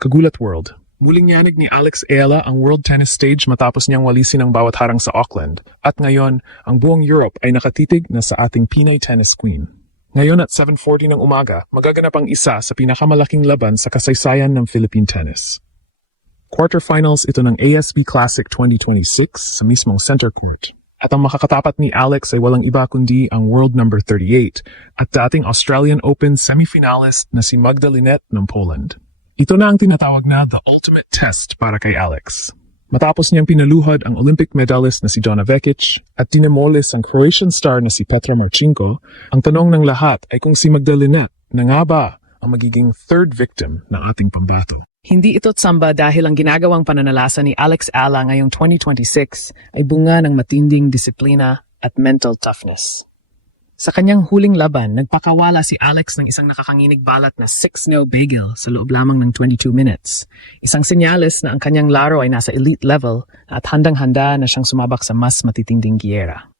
Kagulat World. Muling yanig ni Alex Ayala ang World Tennis Stage matapos niyang walisin ang bawat harang sa Auckland. At ngayon, ang buong Europe ay nakatitig na sa ating Pinay Tennis Queen. Ngayon at 7:40 ng umaga, magaganap ang isa sa pinakamalaking laban sa kasaysayan ng Philippine tennis. Quarterfinals ito ng ASB Classic 2026 sa mismong center court. At ang makakatapat ni Alex ay walang iba kundi ang world number 38 at dating Australian Open semifinalist na si Magda Linette ng Poland. Ito na ang tinatawag na the ultimate test para kay Alex. Matapos niyang pinaluhad ang Olympic medalist na si Donna Vekic at dinemolis ang Croatian star na si Petra Marcinko, ang tanong ng lahat ay kung si Magda Linette na nga ba ang magiging third victim ng ating pambato. Hindi ito tsamba dahil ang ginagawang pananalasa ni Alex Ayala ngayong 2026 ay bunga ng matinding disiplina at mental toughness. Sa kanyang huling laban, nagpakawala si Alex ng isang nakakanginig balat na 6-0 bagel sa loob lamang ng 22 minutes. Isang senyales na ang kanyang laro ay nasa elite level at handang-handa na siyang sumabak sa mas matitinding giyera.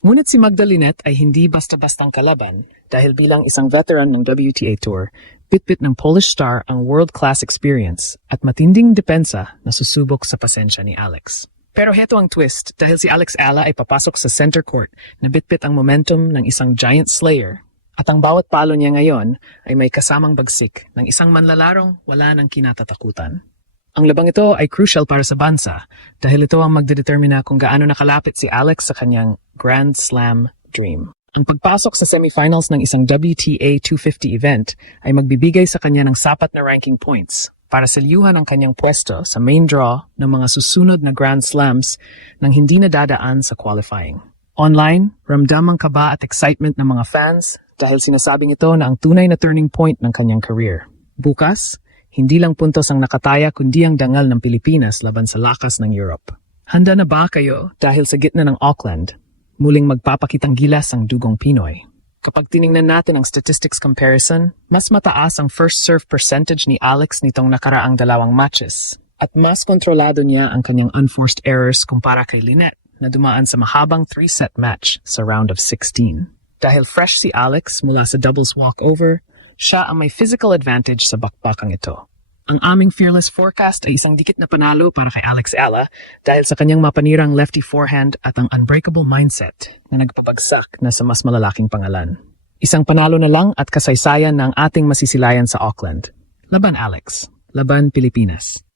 Ngunit si Magda Linette ay hindi basta-bastang kalaban dahil bilang isang veteran ng WTA Tour, bitbit ng Polish star ang world-class experience at matinding depensa na susubok sa pasensya ni Alex. Pero heto ang twist dahil si Alex Ayala ay papasok sa center court na bitbit ang momentum ng isang giant slayer at ang bawat palo niya ngayon ay may kasamang bagsik ng isang manlalarong wala nang kinatatakutan. Ang labang ito ay crucial para sa bansa dahil ito ang magdedetermina kung gaano nakalapit si Alex sa kanyang Grand Slam dream. Ang pagpasok sa semifinals ng isang WTA 250 event ay magbibigay sa kanya ng sapat na ranking points para salyuhan ang kanyang pwesto sa main draw ng mga susunod na Grand Slams nang hindi nadadaan sa qualifying. Online, ramdam ang kaba at excitement ng mga fans dahil sinasabing ito na ang tunay na turning point ng kanyang career. Bukas, hindi lang puntos ang nakataya kundi ang dangal ng Pilipinas laban sa lakas ng Europe. Handa na ba kayo dahil sa gitna ng Auckland, muling magpapakitang gilas ang dugong Pinoy? Kapag tiningnan natin ang statistics comparison, mas mataas ang first serve percentage ni Alex nitong nakaraang dalawang matches. At mas kontrolado niya ang kanyang unforced errors kumpara kay Linette na dumaan sa mahabang 3-set match sa round of 16. Dahil fresh si Alex mula sa doubles walkover, siya ang may physical advantage sa bakbakang ito. Ang aming fearless forecast ay isang dikit na panalo para kay Alex Ayala dahil sa kanyang mapanirang lefty forehand at ang unbreakable mindset na nagpabagsak na sa mas malalaking pangalan. Isang panalo na lang at kasaysayan ng ating masisilayan sa Auckland. Laban Alex, laban Pilipinas.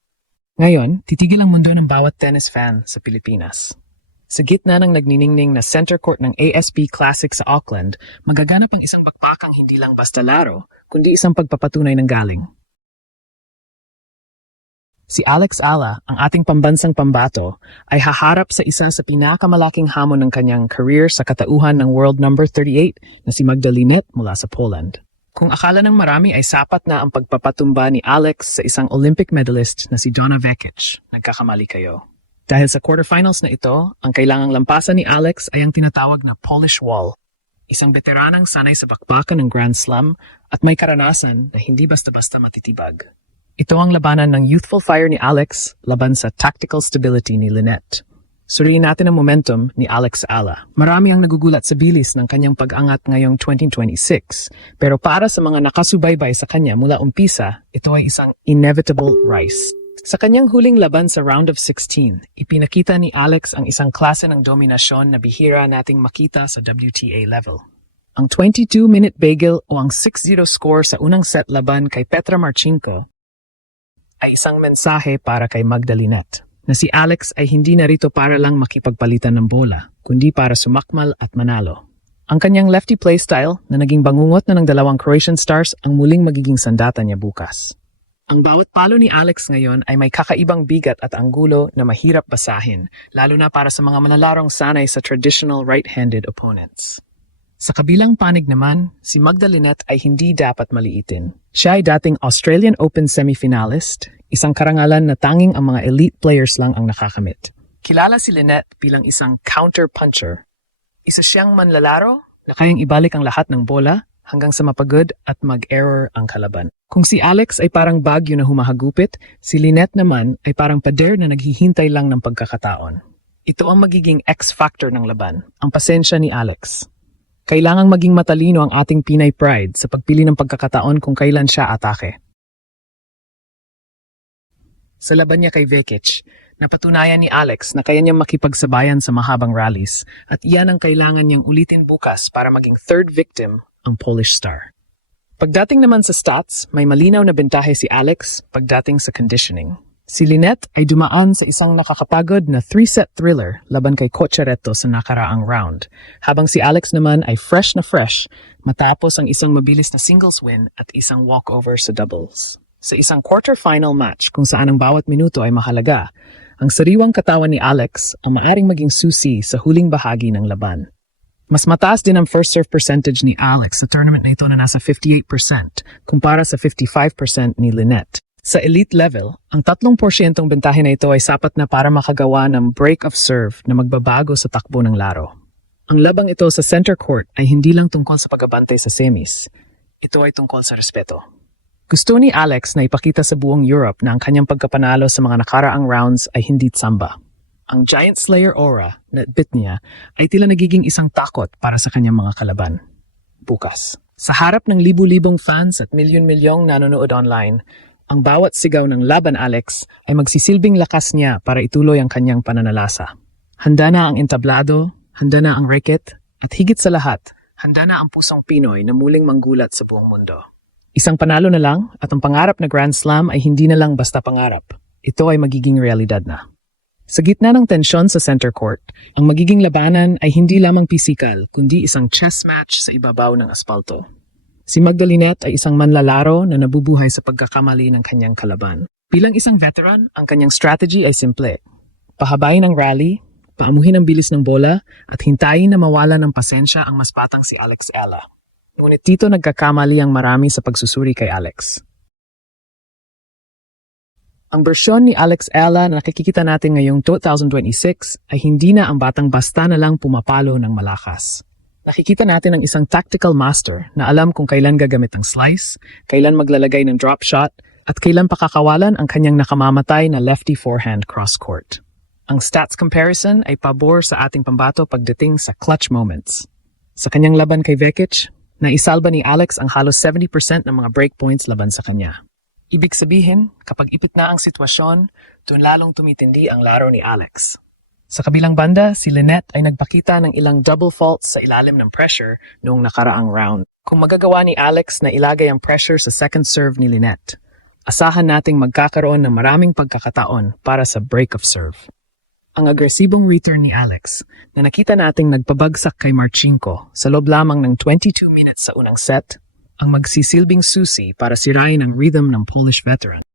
Ngayon, titigil ang mundo ng bawat tennis fan sa Pilipinas. Sa gitna ng nagniningning na center court ng ASB Classic sa Auckland, magaganap ang isang bakbakang hindi lang basta laro, kundi isang pagpapatunay ng galing. Si Alex Ayala, ang ating pambansang pambato, ay haharap sa isa sa pinakamalaking hamon ng kanyang career sa katauhan ng world number 38 na si Magda Linette mula sa Poland. Kung akala ng marami ay sapat na ang pagpapatumba ni Alex sa isang Olympic medalist na si Donna Vekic, nagkakamali kayo. Dahil sa quarterfinals na ito, ang kailangang lampasan ni Alex ay ang tinatawag na Polish Wall, isang veteranang sanay sa bakbakan ng Grand Slam at may karanasan na hindi basta-basta matitibag. Ito ang labanan ng youthful fire ni Alex laban sa tactical stability ni Linette. Suriin natin ang momentum ni Alex Ayala. Marami ang nagugulat sa bilis ng kanyang pag-angat ngayong 2026, pero para sa mga nakasubaybay sa kanya mula umpisa, ito ay isang inevitable rise. Sa kanyang huling laban sa round of 16, ipinakita ni Alex ang isang klase ng dominasyon na bihira nating makita sa WTA level. Ang 22-minute bagel o ang 6-0 score sa unang set laban kay Petra Marcinko ay isang mensahe para kay Magda Linette, na si Alex ay hindi narito para lang makipagpalitan ng bola, kundi para sumakmal at manalo. Ang kanyang lefty playstyle na naging bangungot na ng dalawang Croatian stars ang muling magiging sandata niya bukas. Ang bawat palo ni Alex ngayon ay may kakaibang bigat at anggulo na mahirap basahin, lalo na para sa mga manalarong sanay sa traditional right-handed opponents. Sa kabilang panig naman, si Magda Linette ay hindi dapat maliitin. Siya ay dating Australian Open semifinalist, isang karangalan na tanging ang mga elite players lang ang nakakamit. Kilala si Linette bilang isang counter-puncher. Isa siyang manlalaro na kayang ibalik ang lahat ng bola hanggang sa mapagod at mag-error ang kalaban. Kung si Alex ay parang bagyo na humahagupit, si Linette naman ay parang pader na naghihintay lang ng pagkakataon. Ito ang magiging X-factor ng laban, ang pasensya ni Alex. Kailangang maging matalino ang ating Pinay pride sa pagpili ng pagkakataon kung kailan siya atake. Sa laban niya kay Vekic, napatunayan ni Alex na kaya niyang makipagsabayan sa mahabang rallies at iyan ang kailangan niyang ulitin bukas para maging third victim ang Polish star. Pagdating naman sa stats, may malinaw na bentahe si Alex pagdating sa conditioning. Si Lynette ay dumaan sa isang nakakapagod na 3-set thriller laban kay Cocharetto sa nakaraang round, habang si Alex naman ay fresh na fresh matapos ang isang mabilis na singles win at isang walkover sa doubles. Sa isang quarterfinal match kung saan ang bawat minuto ay mahalaga, ang sariwang katawan ni Alex ang maaring maging susi sa huling bahagi ng laban. Mas mataas din ang first serve percentage ni Alex sa tournament na ito na nasa 58% kumpara sa 55% ni Lynette. Sa elite level, ang 3% bentahe na ito ay sapat na para makagawa ng break of serve na magbabago sa takbo ng laro. Ang labang ito sa center court ay hindi lang tungkol sa pagabantay sa semis. Ito ay tungkol sa respeto. Gusto ni Alex na ipakita sa buong Europe na ang kanyang pagkapanalo sa mga nakaraang rounds ay hindi tsamba. Ang Giant Slayer aura na bit niya ay tila nagiging isang takot para sa kanyang mga kalaban. Bukas, sa harap ng libu-libong fans at milyon-milyong nanonood online, ang bawat sigaw ng laban Alex ay magsisilbing lakas niya para ituloy ang kanyang pananalasa. Handa na ang entablado, handa na ang racket, at higit sa lahat, handa na ang pusong Pinoy na muling manggulat sa buong mundo. Isang panalo na lang at ang pangarap na Grand Slam ay hindi na lang basta pangarap. Ito ay magiging realidad na. Sa gitna ng tensyon sa center court, ang magiging labanan ay hindi lamang pisikal kundi isang chess match sa ibabaw ng aspalto. Si Magdalinette ay isang manlalaro na nabubuhay sa pagkakamali ng kanyang kalaban. Bilang isang veteran, ang kanyang strategy ay simple. Pahabain ang rally, paamuhin ang bilis ng bola, at hintayin na mawala ng pasensya ang mas batang si Alex Ella. Ngunit dito nagkakamali ang marami sa pagsusuri kay Alex. Ang bersyon ni Alex Ella na nakikita natin ngayong 2026 ay hindi na ang batang basta na lang pumapalo ng malakas. Nakikita natin ang isang tactical master na alam kung kailan gagamit ang slice, kailan maglalagay ng drop shot, at kailan pakakawalan ang kanyang nakamamatay na lefty forehand cross-court. Ang stats comparison ay pabor sa ating pambato pagdating sa clutch moments. Sa kanyang laban kay Vekic, naisalba ni Alex ang halos 70% ng mga break points laban sa kanya. Ibig sabihin, kapag ipit na ang sitwasyon, doon lalong tumitindi ang laro ni Alex. Sa kabilang banda, si Lynette ay nagpakita ng ilang double faults sa ilalim ng pressure noong nakaraang round. Kung magagawa ni Alex na ilagay ang pressure sa second serve ni Lynette, asahan nating magkakaroon ng maraming pagkakataon para sa break of serve. Ang agresibong return ni Alex na nakita nating nagpabagsak kay Marchenko sa loob lamang ng 22 minutes sa unang set, ang magsisilbing susi para sirain ang rhythm ng Polish veteran.